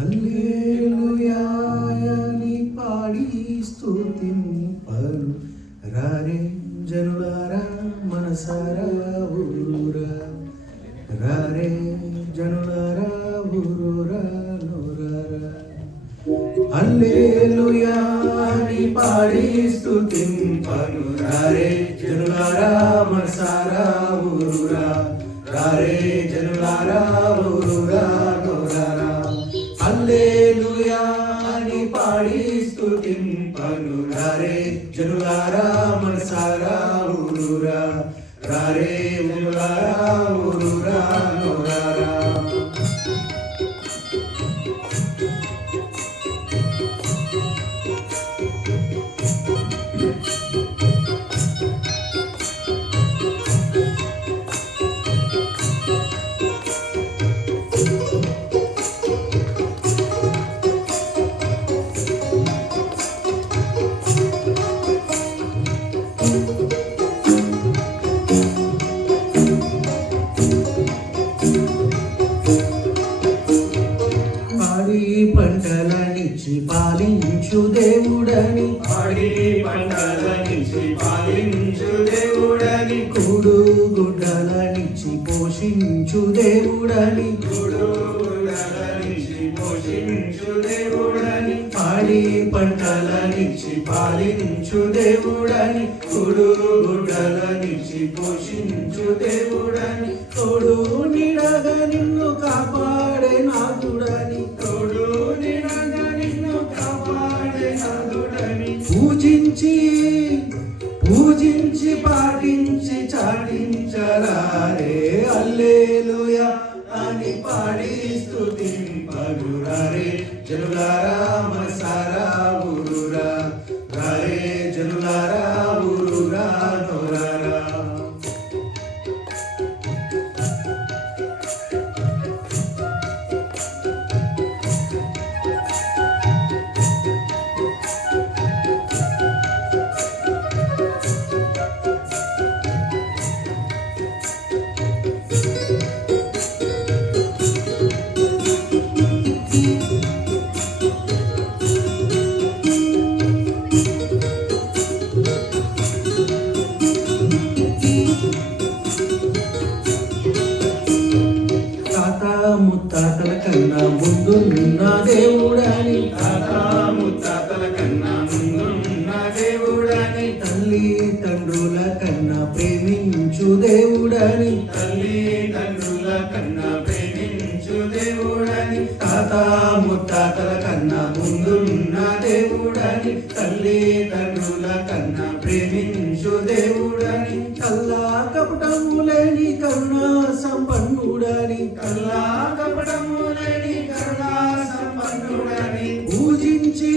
హల్లెలూయా అని పాడి స్తుతింపరు రారే జనులారా మనసారా ఊరూరా రారే జనులారా ఊరూరా నూరారా హల్లెలూయా అని పాడి స్తుతింపరు రారే జనులారా మనసారా ఊరూరా రారే జనులారా ఊరూరా నూరారా హల్లెలూయా అని పాడి స్తుతింపను రారే జనులారా మనసారా ఊరూరా రారే జనులారా ఊరూరా నూరారా పంటలనిచ్చి పాలించు దేవుడని పాడి పంటలనిచ్చి పాలించు దేవుడని కూడు గుడ్డలనిచ్చి పోషించు దేవుడని కూడు గుడ్డలనిచ్చి పోషించు దేవుడని పాడి పంటలనిచ్చి పాలించు దేవుడని కూడు గుడ్డలనిచ్చి పోషించు దేవుడని తోడు నీడగా నిన్ను కాపాడే నాథుడని తోడు నీడగా నిన్ను కాపాడే నాథుడని పూజించి పూజించి పాటించి చాటించరారే హల్లెలూయా అని పాడి స్తుతింపరు రారే జనులారా మనసారా ఊరూరా రారే జనులారా ఊరూరా నూరారా ముత్తాతల కన్నా ముందున్న దేవుడని తాత ముత్తాతల కన్నా ముందున్న దేవుడని తల్లి తండ్రుల కన్నా ప్రేమించు దేవుడని తల్లి తండ్రుల కన్నా ప్రేమించు దేవుడని తాత ముత్తాతల కన్నా ముందున్న దేవుడని తల్లి తండ్రుల కన్నా ప్రేమించు దేవుడని కల్లా కపటము లేని కరుణా సంపన్నుడని కల్లా కపటము లేని కరుణా సంపన్నుడని పూజించి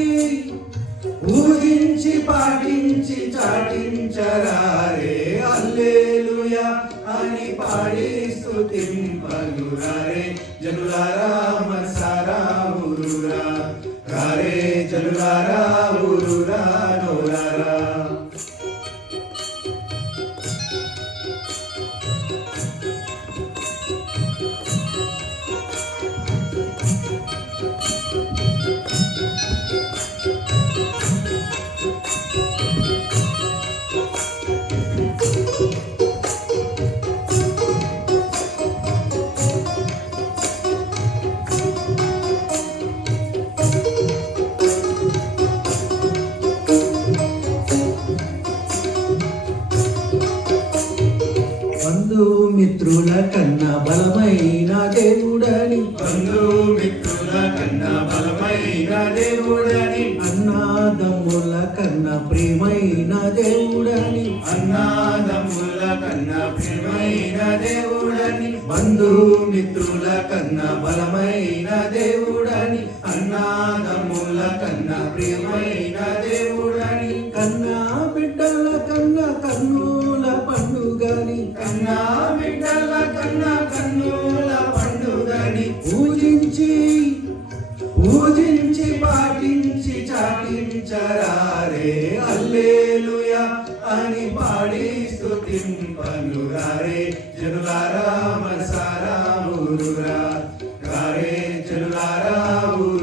పూజించి పాటించి చాటించరారే హల్లెలూయా అని పాడి స్తుతింపరు రారే జనులారా మనసారా ఊరూరా రారే జనులారా ఊరూరా నూరారా బంధుమిత్రుల కన్నా బలమైన దేవుడని బంధుమిత్రుల కన్నా బలమైన దేవుడని అన్నాదమ్ముల కన్నా ప్రియమైన దేవుడని అన్నాదమ్ముల కన్నా ప్రియమైన దేవుడని బంధుమిత్రుల కన్నా బలమైన దేవుడని అన్నాదమ్ముల కన్నా ప్రియమైన దేవుడని కన్నా బిడ్డల కన్నా కన్నుల పండుగని కన్నా బిడ్డల కన్నా కన్నుల పండుగని పూజించి పూజించి పాటించి చాటించరారే హల్లెలూయా అని పాడి స్తుతింపను రారే జనులారా మనసారా ఊరూరా రారే జనులారా ఊరు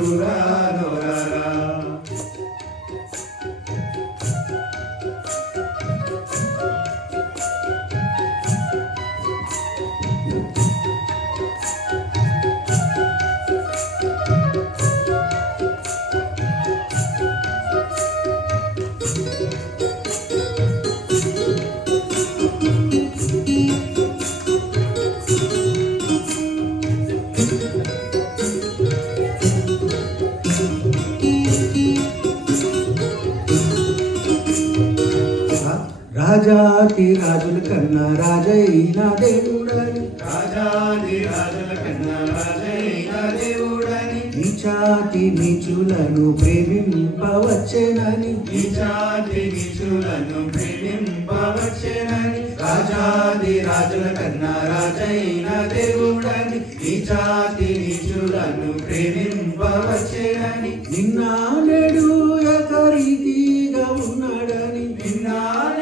రాజాతి రాజుల కన్నా రాజైన దేవుడని రాజాది రాజుల కన్నా రాజైన దేవుడని నీచాతి నీచులను ప్రేమింపవచ్చెనని నీచాతి నీచులను ప్రేమింపవచ్చెనని రాజాది రాజుల కన్నా రాజైన దేవుడని నీచాతి నీచులను ప్రేమింపవచ్చెనని నిన్న నేడు ఏకరీతిగా ఉన్నాడని నిన్నాడు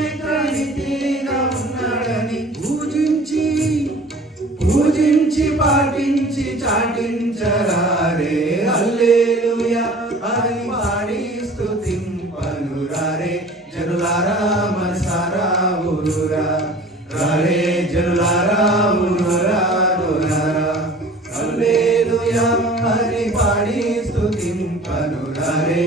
ఇతనిగా ఉన్నాడని పూజించి పాటించి చాటించరారే హల్లెలూయా అని పాడి స్తుతింపనురారే జనులారా మనసారా ఊరురా రారే జనులారా ఊరురా ఊరురా హల్లెలూయా అని పాడి స్తుతింపనురారే